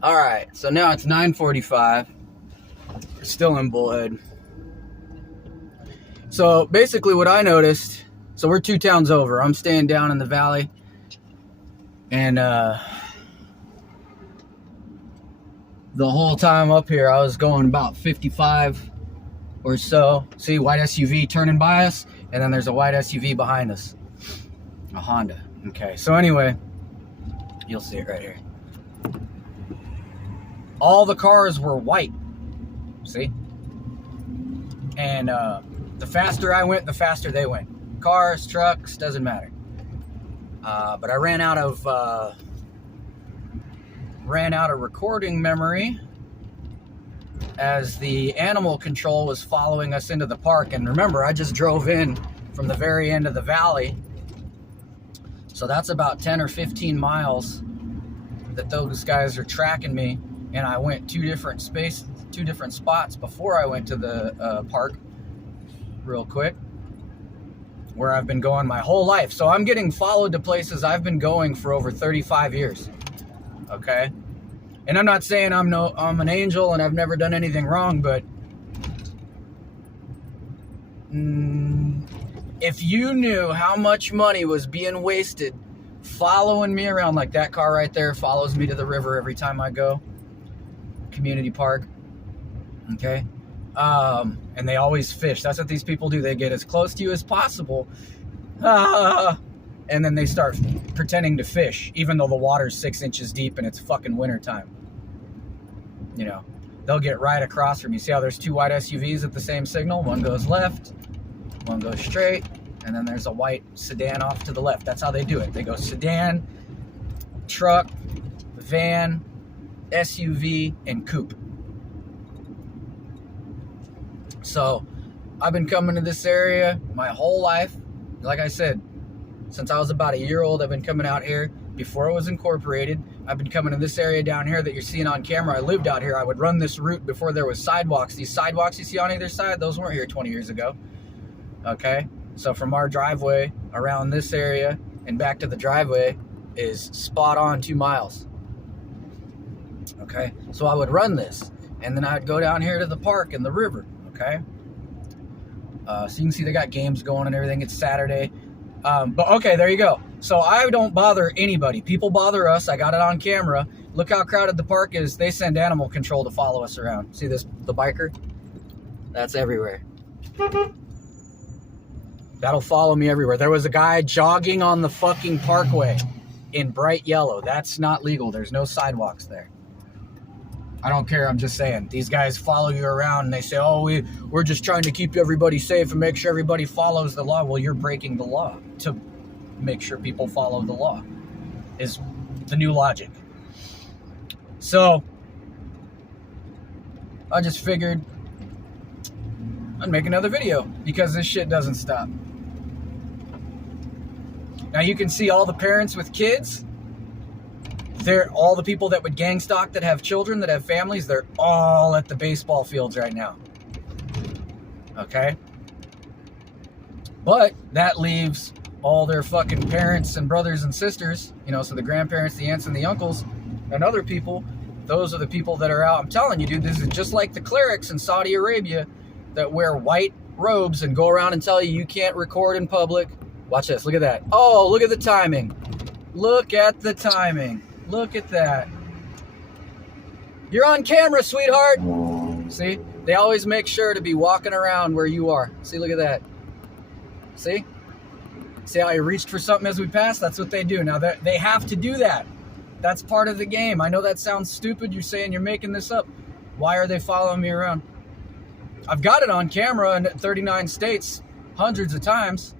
All right, so now it's 9:45. We're still in Bullhead. So basically what I noticed, so we're 2 towns over. I'm staying down in the valley. And the whole time up here, I was going about 55 or so. See, white SUV turning by us, and then there's a white SUV behind us. A Honda. Okay, so anyway, you'll see it right here. All the cars were white. See? And the faster I went, the faster they went. Cars, trucks, doesn't matter. But I ran out of recording memory as the animal control was following us into the park. And remember, I just drove in from the very end of the valley. So that's about 10 or 15 miles that those guys are tracking me. And I went two different spots before I went to the park real quick, where I've been going my whole life. So I'm getting followed to places I've been going for over 35 years. Okay? And I'm not saying I'm an angel and I've never done anything wrong, but if you knew how much money was being wasted following me around, like that car right there follows me to the river every time I go, community park, okay? And they always fish. That's what these people do. They get as close to you as possible, and then they start pretending to fish, even though the water's 6 inches deep and it's fucking winter time. You know, they'll get right across from you. See how there's 2 white SUVs at the same signal? One goes left, one goes straight, and then there's a white sedan off to the left. That's how they do it. They go sedan, truck, van, SUV, and coupe. So I've been coming to this area my whole life. Like I said, since I was about a year old, I've been coming out here. Before it was incorporated, I've been coming to this area down here that you're seeing on camera. I lived out here. I would run this route before there was sidewalks. These sidewalks you see on either side, those weren't here 20 years ago. Okay? So from our driveway around this area and back to the driveway is spot on 2 miles. Okay? So I would run this, and then I'd go down here to the park and the river. Okay? So you can see they got games going and everything. It's Saturday. But okay, there you go. So I don't bother anybody. People bother us. I got it on camera. Look how crowded the park is. They send animal control to follow us around. See this, the biker? That's everywhere. That'll follow me everywhere. There was a guy jogging on the fucking parkway in bright yellow. That's not legal. There's no sidewalks there. I don't care. I'm just saying. These guys follow you around and they say, oh, we're just trying to keep everybody safe and make sure everybody follows the law. Well, you're breaking the law to make sure people follow the law is the new logic. So I just figured I'd make another video because this shit doesn't stop. Now you can see all the parents with kids. They're all the people that would gang stalk, that have children, that have families. They're all at the baseball fields right now. Okay? But that leaves all their fucking parents and brothers and sisters, you know, so the grandparents, the aunts and the uncles, and other people. Those are the people that are out. I'm telling you, dude, this is just like the clerics in Saudi Arabia that wear white robes and go around and tell you can't record in public. Watch this. Look at that. Oh, look at the timing. Look at the timing. Look at that. You're on camera, sweetheart. See? They always make sure to be walking around where you are. See, look at that. See? See how I reached for something as we passed? That's what they do. Now, they have to do that. That's part of the game. I know that sounds stupid. You're saying you're making this up. Why are they following me around? I've got it on camera in 39 states hundreds of times.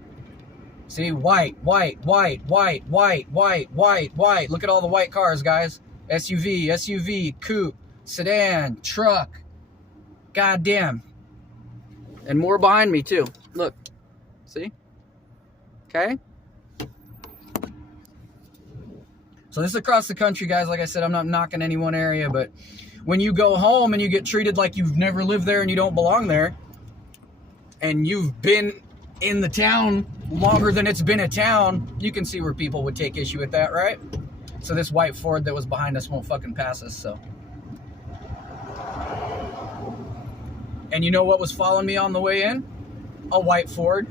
See, white, white, white, white, white, white, white, white. Look at all the white cars, guys. SUV, coupe, sedan, truck. Goddamn. And more behind me, too. Look. See? Okay? So this is across the country, guys. Like I said, I'm not knocking any one area, but when you go home and you get treated like you've never lived there and you don't belong there, and you've been in the town longer than it's been a town, you can see where people would take issue with that, right? so this white Ford that was behind us won't fucking pass us. So, and you know what was following me on the way in? A white Ford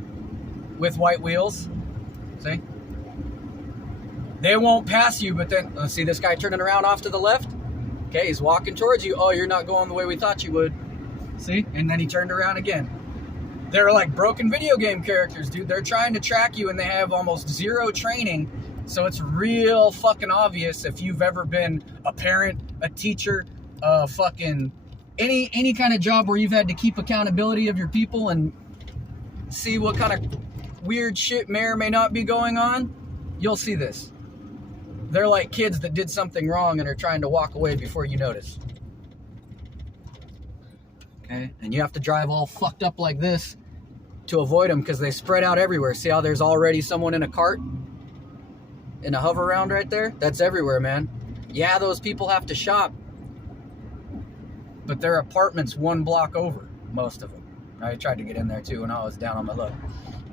with white wheels. See? They won't pass you, but then, see this guy turning around off to the left? Okay, he's walking towards you. Oh, you're not going the way we thought you would. See? And then he turned around again. They're like broken video game characters, dude. They're trying to track you and they have almost zero training. So it's real fucking obvious if you've ever been a parent, a teacher, fucking any kind of job where you've had to keep accountability of your people and see what kind of weird shit may or may not be going on, you'll see this. They're like kids that did something wrong and are trying to walk away before you notice. Okay, and you have to drive all fucked up like this to avoid them because they spread out everywhere. See how there's already someone in a cart? In a hover round right there? That's everywhere, man. Yeah, those people have to shop. But their apartment's 1 block over, most of them. I tried to get in there too when I was down on my luck.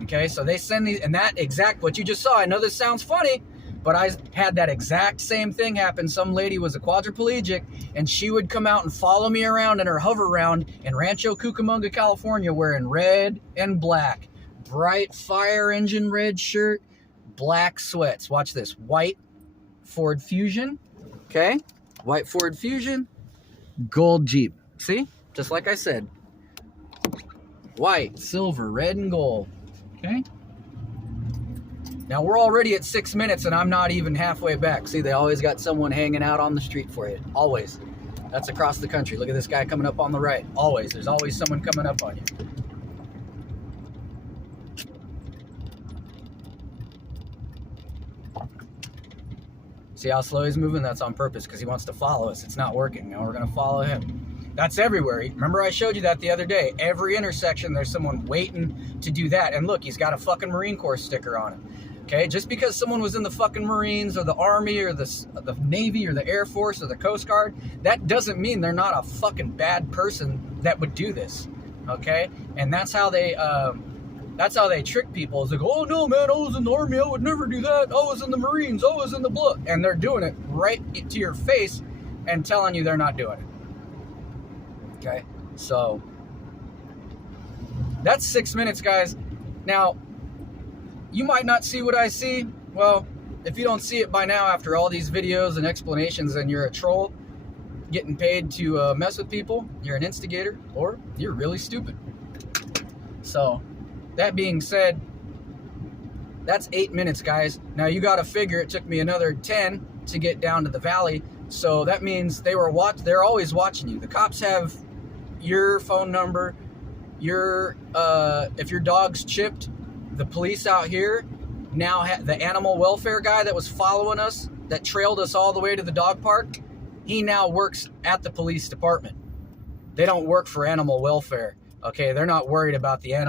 Okay, so they send these, and that exact, what you just saw, I know this sounds funny, but I had that exact same thing happen. Some lady was a quadriplegic, and she would come out and follow me around in her hover round in Rancho Cucamonga, California, wearing red and black. Bright fire engine red shirt, black sweats. Watch this. White Ford Fusion. Okay? White Ford Fusion. Gold Jeep. See? Just like I said. White, silver, red, and gold. Okay? Now we're already at 6 minutes and I'm not even halfway back. See, they always got someone hanging out on the street for you. Always. That's across the country. Look at this guy coming up on the right. Always. There's always someone coming up on you. See how slow he's moving? That's on purpose because he wants to follow us. It's not working. Now we're going to follow him. That's everywhere. Remember I showed you that the other day. Every intersection, there's someone waiting to do that. And look, he's got a fucking Marine Corps sticker on him. Okay? Just because someone was in the fucking Marines or the Army or the Navy or the Air Force or the Coast Guard, that doesn't mean they're not a fucking bad person that would do this. Okay? And that's how they trick people. It's like, oh no, man, I was in the Army. I would never do that. I was in the Marines. I was in the blood. And they're doing it right to your face and telling you they're not doing it. Okay, so that's 6 minutes, guys. Now, you might not see what I see. Well, if you don't see it by now after all these videos and explanations, then you're a troll getting paid to mess with people. You're an instigator, or you're really stupid. So, that being said, that's 8 minutes, guys. Now, you got to figure it took me another 10 to get down to the valley. So that means they're always watching you. The cops have your phone number, if your dog's chipped, the police out here now the animal welfare guy that was following us, that trailed us all the way to the dog park, he now works at the police department. They don't work for animal welfare. Okay, they're not worried about the animal.